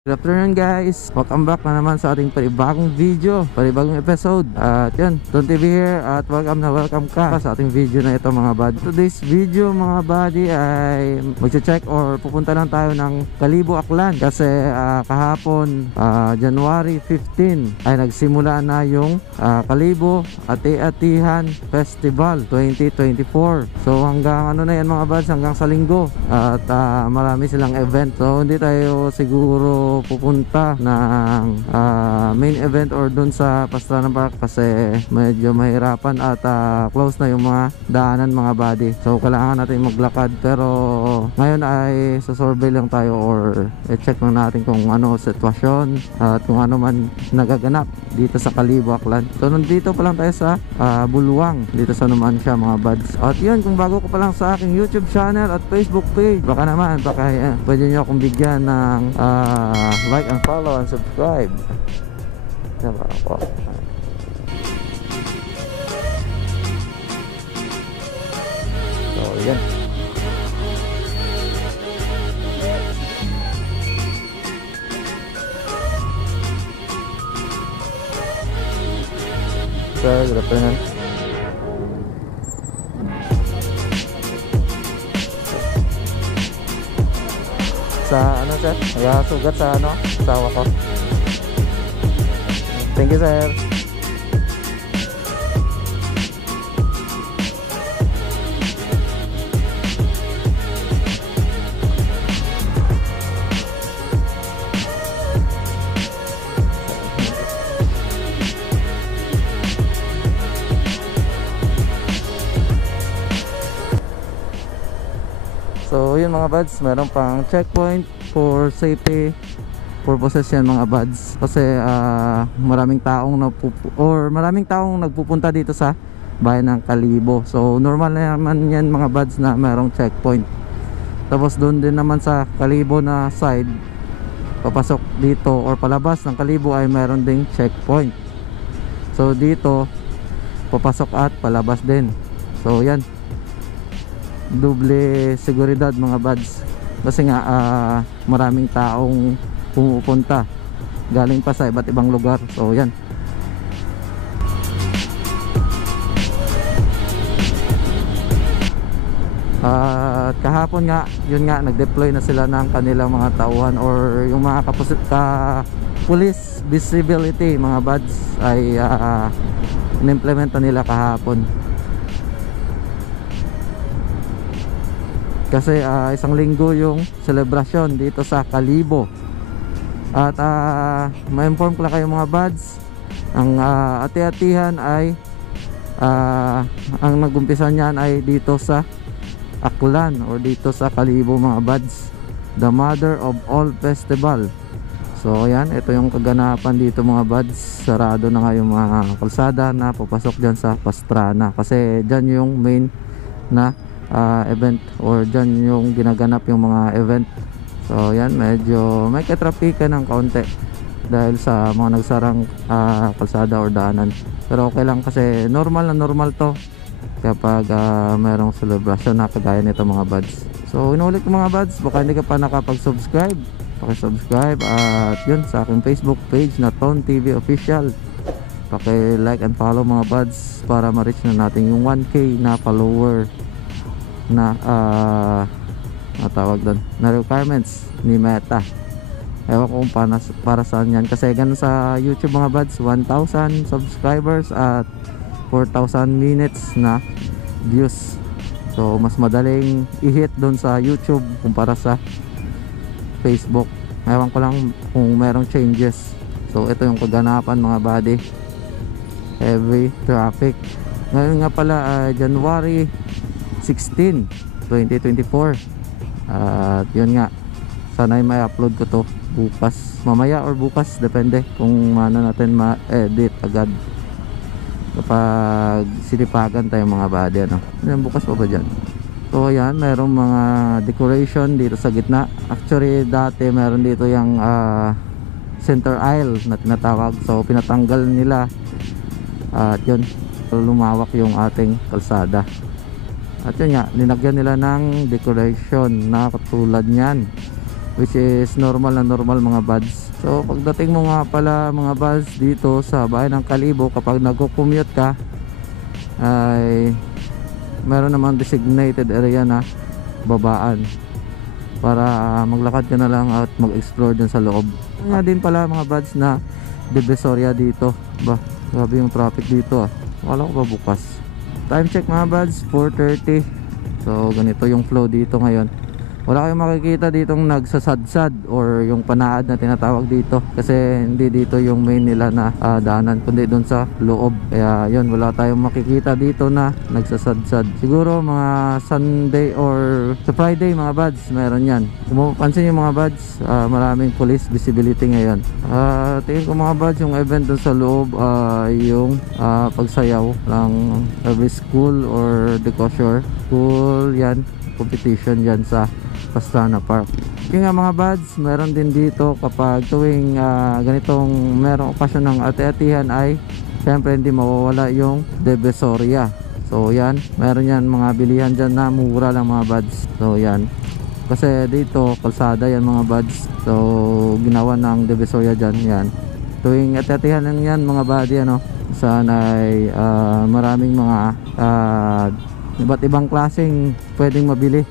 Good afternoon guys, welcome back na naman sa ating panibagong video, panibagong episode. At yun, Don TV here at welcome ka sa ating video na ito mga bud. Today's video mga buddy ay magche-check or pupunta lang tayo ng Kalibo, Aklan. Kasi kahapon January 15 ay nagsimula na yung Kalibo Ati-Atihan Festival 2024. So hanggang ano na yan mga buds, hanggang sa linggo. At marami silang event. So hindi tayo siguro pupunta ng main event or dun sa Pastrana Park kasi medyo mahirapan at close na yung mga daanan mga buddy. So kailangan natin maglakad, pero ngayon ay sasurvey lang tayo or i-check lang natin kung ano sitwasyon at kung ano man nagaganap dito sa Kalibo, Aklan. So nandito pa lang tayo sa Buluang, dito sa Numancia mga buds. At yun, kung bago ka pa lang sa aking YouTube channel at Facebook page, baka pwede nyo akong bigyan ng like and follow and subscribe. Diba ako? So yan. So good afternoon. Sa ano sir? Nagasugat sa ano? Asawa ko. Thank you sir. So yun mga buds, meron pang checkpoint for safety purposes yan mga buds. Kasi maraming taong nagpupunta dito sa bayan ng Kalibo. So normal na naman yan mga buds na merong checkpoint. Tapos doon din naman sa Kalibo na side, papasok dito or palabas ng Kalibo ay meron ding checkpoint. So dito papasok at palabas din. So yan, double seguridad mga buds. Kasi nga maraming taong pumupunta galing pa sa iba't ibang lugar. So yan. Kahapon nga, yun nga, nag-deploy na sila ng kanilang mga tauhan or yung mga police visibility mga buds ay in-implementa nila kahapon. Kasi isang linggo yung celebration dito sa Kalibo. At ma-inform ko lang kayo mga buds, ang Ati-Atihan ay ang nag-umpisa niyan ay dito sa Aklan or dito sa Kalibo mga buds, the mother of all festival. So ayan, ito yung kaganapan dito mga buds. Sarado na nga yung mga kalsada na papasok dyan sa Pastrana kasi dyan yung main na event or dyan yung ginaganap yung mga event. So yan, medyo may katrapika ng kaunti dahil sa mga nagsarang kalsada or daanan, pero okay lang kasi normal to kapag merong celebration na kagaya nito mga buds. So inulit ko mga buds, baka hindi ka pa nakapag-subscribe, paki-subscribe at yun sa aking Facebook page na Don TV Official, paki-like and follow mga buds para ma-reach na natin yung 1K na follower na tawag doon na requirements ni Meta. Ewan ko kung para saan yan kasi ganun sa YouTube mga buds, 1,000 subscribers at 4,000 minutes na views. So mas madaling i-hit doon sa YouTube kumpara sa Facebook. Ewan ko lang kung merong changes. So ito yung kaganapan mga buddy, heavy traffic. Ngayon nga pala January 16, 2024. At yun nga, sana ay may upload ko to bukas, mamaya or bukas, depende kung ano natin ma-edit agad kapag sinipagan tayo mga buddy ano. Yan, bukas pa ba dyan? So ayan, merong mga decoration dito sa gitna. Actually dati meron dito yung center aisle na tinatawag, so pinatanggal nila at yun, lumawak yung ating kalsada. At yun nga, linagyan nila ng decoration na katulad nyan. which is normal na normal mga buds. So pagdating mo nga pala mga buds dito sa bayan ng Kalibo, kapag nagko-commute ka ay meron namang designated area na babaan para maglakad ka na lang at mag-explore dyan sa loob. Nga din pala mga buds na Divisoria dito. Ba, grabe yung traffic dito ah. Wala ko pa bukas. Time check mga buds, 4:30. So ganito yung flow dito ngayon. Wala kayong makikita ditong nagsasadsad or yung panaad na tinatawag dito, kasi hindi dito yung main nila na daanan, kundi doon sa loob. Kaya yun, wala tayong makikita dito na nagsasadsad. Siguro mga Sunday or sa Friday mga buds, meron yan. Kung mapapansin yung mga buds, maraming police visibility ngayon. Tingin ko mga buds, yung event doon sa loob yung pagsayaw ng every school or the kosher school, yan, competition dyan sa Pastrana Park. Yung nga mga buds, meron din dito kapag tuwing ganitong merong okasyon ng ati-atihan ay syempre hindi mawawala yung Divisoria. So yan, meron yan mga bilihan dyan na mura lang mga buds. So yan, kasi dito kalsada yan mga buds, so ginawa ng Divisoria dyan. Yan, tuwing ati-atihan lang yan mga buddy, ano, sana'y maraming mga iba't ibang klaseng pwedeng mabili